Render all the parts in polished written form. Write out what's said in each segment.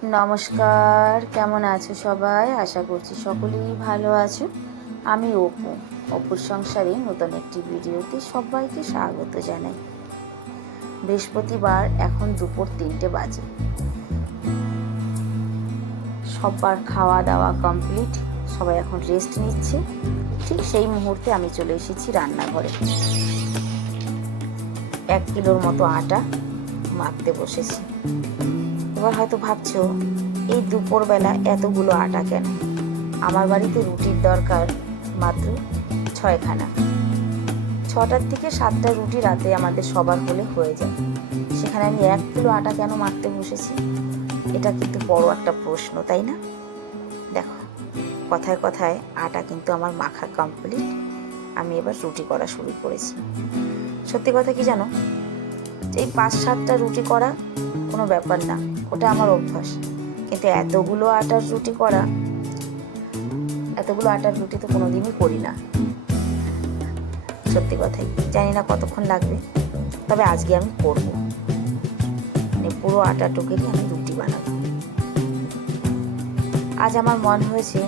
নমস্কার, কেমন আছো সবাই? আশা করছি সকলেই ভালো আছো। আমি অপুর সংসারে নতুন একটি ভিডিওতে সবাইকে স্বাগত জানাই। বৃহস্পতিবার, এখন দুপুর 3টে বাজে। সবার খাওয়া দাওয়া কমপ্লিট, সবাই এখন রেস্ট নিচ্ছে। ঠিক সেই মুহূর্তে আমি চলে এসেছি রান্নাঘরে। 1 কিলোর মতো আটা মাখতে বসেছি। এবার হয়তো ভাবছো, এই দুপুরবেলা এতগুলো আটা কেন? আমার বাড়িতে রুটির দরকার মাত্র 6খানা। 6টার থেকে 7টা রুটি রাতে আমাদের সবার হলে হয়ে যায়। সেখানে আমি 1 কিলো আটা কেন মাখতে বসেছি? এটা কিন্তু বড় একটা প্রশ্ন, তাই না? দেখো, কথায় কথায় আটা কিন্তু আমার মাখা কমপ্লিট। আমি এবার রুটি করা শুরু করেছি। সত্যি কথা কি জানো, এই 5-7টা রুটি করা কোনো ব্যাপার না, ওটা আমার অভ্যাস। কিন্তু এতগুলো আটার রুটি তো কোনোদিনই করি না। সত্যি কথাই, জানি না কতক্ষণ লাগবে, তবে আজকে আমি করব। মানে পুরো আটাটুকুরই আমি রুটি বানাবো। আজ আমার মন হয়েছে,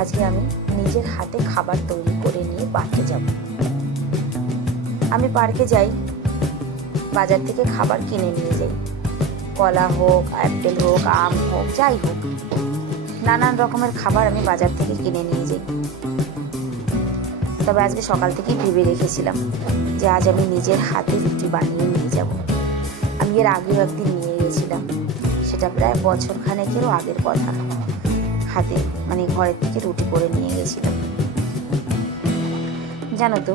আজকে আমি নিজের হাতে খাবার তৈরি করে নিয়ে পার্কে যাব। আমি পার্কে যাই, বাজার থেকে খাবার কিনে নিয়ে যাই। কলা হোক, অ্যাপেল হোক, আম হোক, যাই হোক, নানান রকমের খাবার আমি বাজার থেকে কিনে নিয়ে যাই। তবে আজকে সকাল থেকেই ভেবে রেখেছিলাম যে আজ আমি নিজের হাতে রুটি বানিয়ে নিয়ে যাব। আমি এর আগেও একদিন নিয়ে গেছিলাম, সেটা প্রায় বছরখানেকেরও আগের কথা। হাতে মানে ঘরের থেকে রুটি করে নিয়ে গেছিলাম। জানো তো,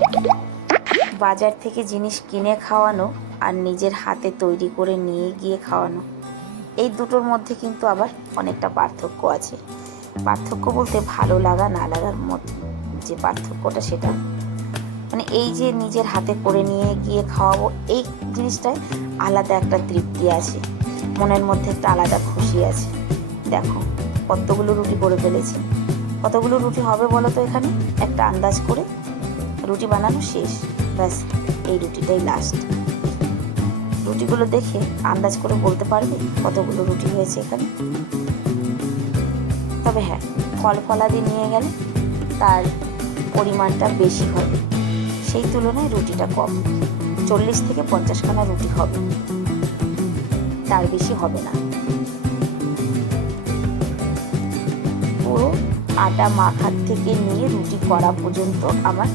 বাজার থেকে জিনিস কিনে খাওয়ানো আর নিজের হাতে তৈরি করে নিয়ে গিয়ে খাওয়ানো, এই দুটোর মধ্যে কিন্তু আবার অনেকটা পার্থক্য আছে। পার্থক্য বলতে ভালো লাগা না লাগার যে পার্থক্যটা, সেটা মানে এই যে নিজের হাতে করে নিয়ে গিয়ে খাওয়াবো, এই জিনিসটায় আলাদা একটা তৃপ্তি আছে, মনের মধ্যে একটা আলাদা খুশি আছে। দেখো কতগুলো রুটি করে ফেলেছি। কতগুলো রুটি হবে বলো তো? এখানে একটা আন্দাজ করে রুটি বানানো শেষ, ব্যাস এই রুটিটাই লাস্ট। রুটিগুলো দেখে আন্দাজ করে বলতে পারবে কতগুলো রুটি হয়েছে এখানে? তবে হ্যাঁ, ফলাদি নিয়ে গেলে তার পরিমাণটা বেশি হবে, সেই তুলনায় রুটিটা কম। 40 থেকে 50খানা রুটি হবে, তার বেশি হবে না। পুরো আটা মাখার থেকে নিয়ে রুটি করা পর্যন্ত আমার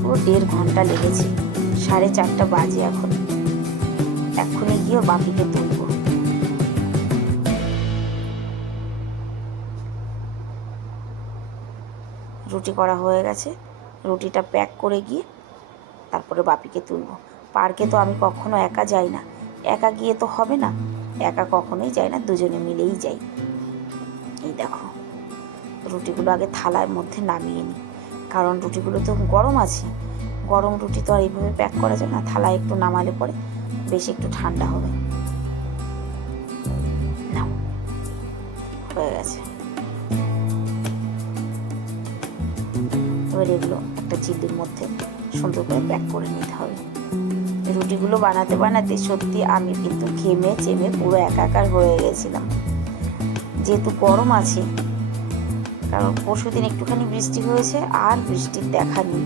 পুরো 1.5 ঘন্টা লেগেছে। 4:30 বাজে এখন। এক্ষুনি গিয়ে বাপিকে তুলব। রুটি করা হয়ে গেছে, রুটিটা প্যাক করে গিয়ে তারপরে বাপিকে তুলব। পার্কে তো আমি কখনো একা যাই না, একা গিয়ে তো হবে না, একা কখনোই যাই না, দুজনে মিলেই যাই। এই দেখো, রুটিগুলো আগে থালার মধ্যে নামিয়ে নিই, কারণ রুটিগুলো তো গরম আছে। গরম রুটি তো আর এইভাবে প্যাক করা যায় না, থালায় একটু নামালে পরে বেশ একটু ঠান্ডা হবে। নাও, হয়ে গেছে। এবার এগুলো একটা চিল্লির মধ্যে সুন্দর করে প্যাক করে নিতে হবে। রুটিগুলো বানাতে বানাতে সত্যি আমি কিন্তু ঘেমে চেমে পুরো একাকার হয়ে গেছিলাম। যেহেতু গরম আছে, কারণ পরশুদিন একটুখানি বৃষ্টি হয়েছে, আর বৃষ্টির দেখা নেই।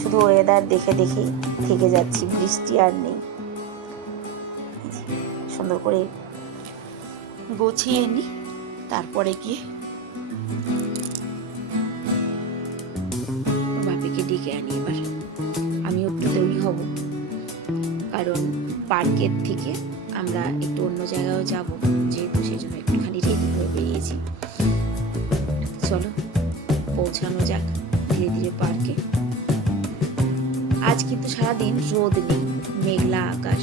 শুধু ওয়েদার দেখে দেখেই থেকে যাচ্ছি, বৃষ্টি আর নেই। সুন্দর করে গুছিয়ে নিই, তারপরে গিয়ে বাপিকে ডেকে আনি। এবার আমিও একটু তৈরি হব, কারণ পার্কের থেকে আমরা একটু অন্য জায়গায়ও যাব, যেহেতু সেই জন্য একটুখানি রেডি হয়ে বেরিয়েছি। চলো পৌঁছানো যাক ধীরে ধীরে পার্কে। আজ কিন্তু সারাদিন রোদ নেই, মেঘলা আকাশ,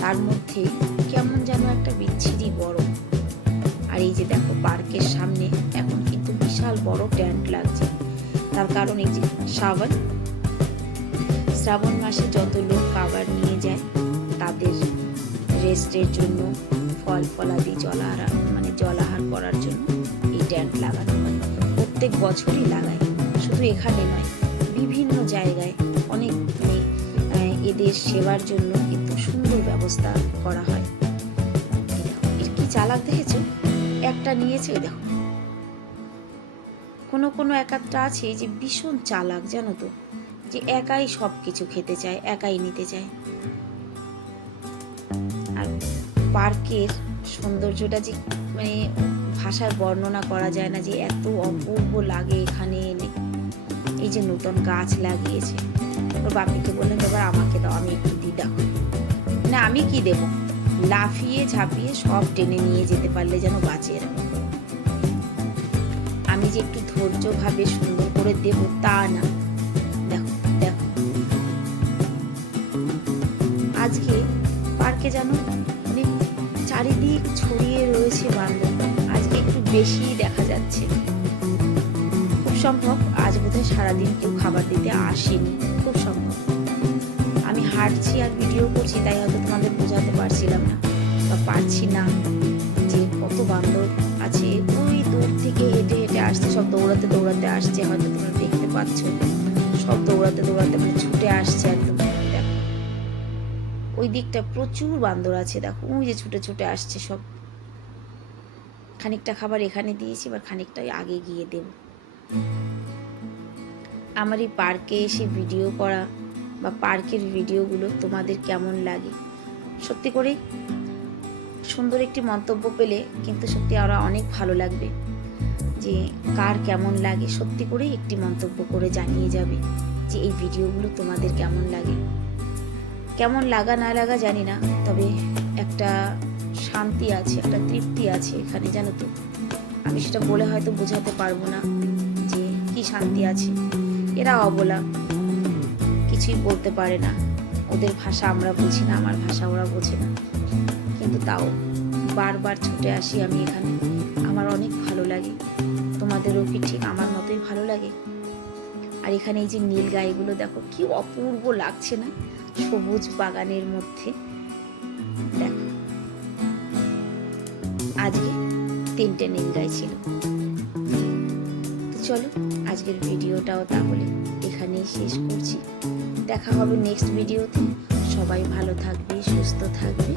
তার মধ্যে কেমন যেন একটা বিচ্ছিরি গরম। আর এই যে দেখো, পার্কের সামনে এখন কিন্তু বিশাল বড় ট্যান্ট লাগছে। তার কারণ এই যে শ্রাবণ মাসে যত লোক কাবার নিয়ে যায়, তাদের রেস্টের জন্য, ফলাদি জলাহার করার জন্য এই ট্যান্ট লাগানো হয়। প্রত্যেক বছরই লাগায়, শুধু এখানে নয়, বিভিন্ন জায়গায় অনেক এদের সেবার জন্য কিন্তু সুন্দর ব্যবস্থা করা হয়। এর কি চালাক দেখেছো? একটা নিয়েছে, ওই দেখো কোনো কোনো একটা আছে যে ভীষণ চালাক, জানো তো, যে একাই সব কিছু খেতে চায়, একাই নিতে চায়। আর পার্কের সৌন্দর্যটা যে মানে ভাষায় বর্ণনা করা যায় না, যে এত অপূর্ব লাগে এখানে এলে। এই যে নতুন গাছ লাগিয়েছে, ওর বাপিকে বললেন এবার আমাকে দাও, আমি একটু দিই। দেখো না আমি কি দেব, লাফিয়ে ঝাঁপিয়ে সব টেনে নিয়ে যেতে পারলে যেন বাঁচে। আমি যে একটু ধৈর্যভাবে সুন্দর করে দেব তা না। দেখো দেখো আজকে পার্কে যেন মানে চারিদিক ছড়িয়ে রয়েছে বান্দর, আজকে একটু বেশি দেখা যাচ্ছে। খুব সম্ভব আজ বোধহয় সারাদিন কেউ খাবার দিতে আসেনি, খুব সম্ভব। আমি হাঁটছি আর ভিডিও করছি, তাই হয়তো তোমাদের বোঝাতে পারছিলাম না বা পারছি না যে কত বান্দর আছে। ওই দূর থেকে হেঁটে হেঁটে আসছে, সব দৌড়াতে দৌড়াতে আসছে, হয়তো তোমরা দেখতে পাচ্ছ, সব দৌড়াতে দৌড়াতে মানে ছুটে আসছে একদম। দেখো ওই দিকটা প্রচুর বান্দর আছে, দেখো ওই যে ছুটে ছুটে আসছে সব। খানিকটা খাবার এখানে দিয়েছি, এবার খানিকটা আগে গিয়ে দেব। আমার এই পার্কে এসে ভিডিও করা বা পার্কের ভিডিওগুলো তোমাদের কেমন লাগে, সত্যি করে সুন্দর একটি মন্তব্য পেলে কিন্তু সত্যি আরো অনেক ভালো লাগবে। যে কার কেমন লাগে সত্যি করেই একটি মন্তব্য করে জানিয়ে যাবে যে এই ভিডিওগুলো তোমাদের কেমন লাগে। কেমন লাগা না লাগা জানি না, তবে একটা শান্তি আছে, একটা তৃপ্তি আছে এখানে, জানো তো। আমি সেটা বলে হয়তো বোঝাতে পারবো না যে কি শান্তি আছে। এরা অবলা, কিছুই বলতে পারে না, ওদের ভাষা আমরা বুঝি না, আমার ভাষা ওরা বোঝে না, কিন্তু তাও বারবার ছুটে আসি আমি এখানে। আমার অনেক ভালো লাগে। তোমাদেরও কি ঠিক আমার মতোই ভালো লাগে? আর এখানে এই যে নীল গাইগুলো দেখো কি অপূর্ব লাগছে না, সবুজ বাগানের মধ্যে। দেখো আজকে 3টে নীল গাই ছিল। তো চলো আজকের ভিডিওটাও তাহলে এখানেই শেষ করছি। দেখা হবে নেক্সট ভিডিওতে। সবাই ভালো থাকবে, সুস্থ থাকবে।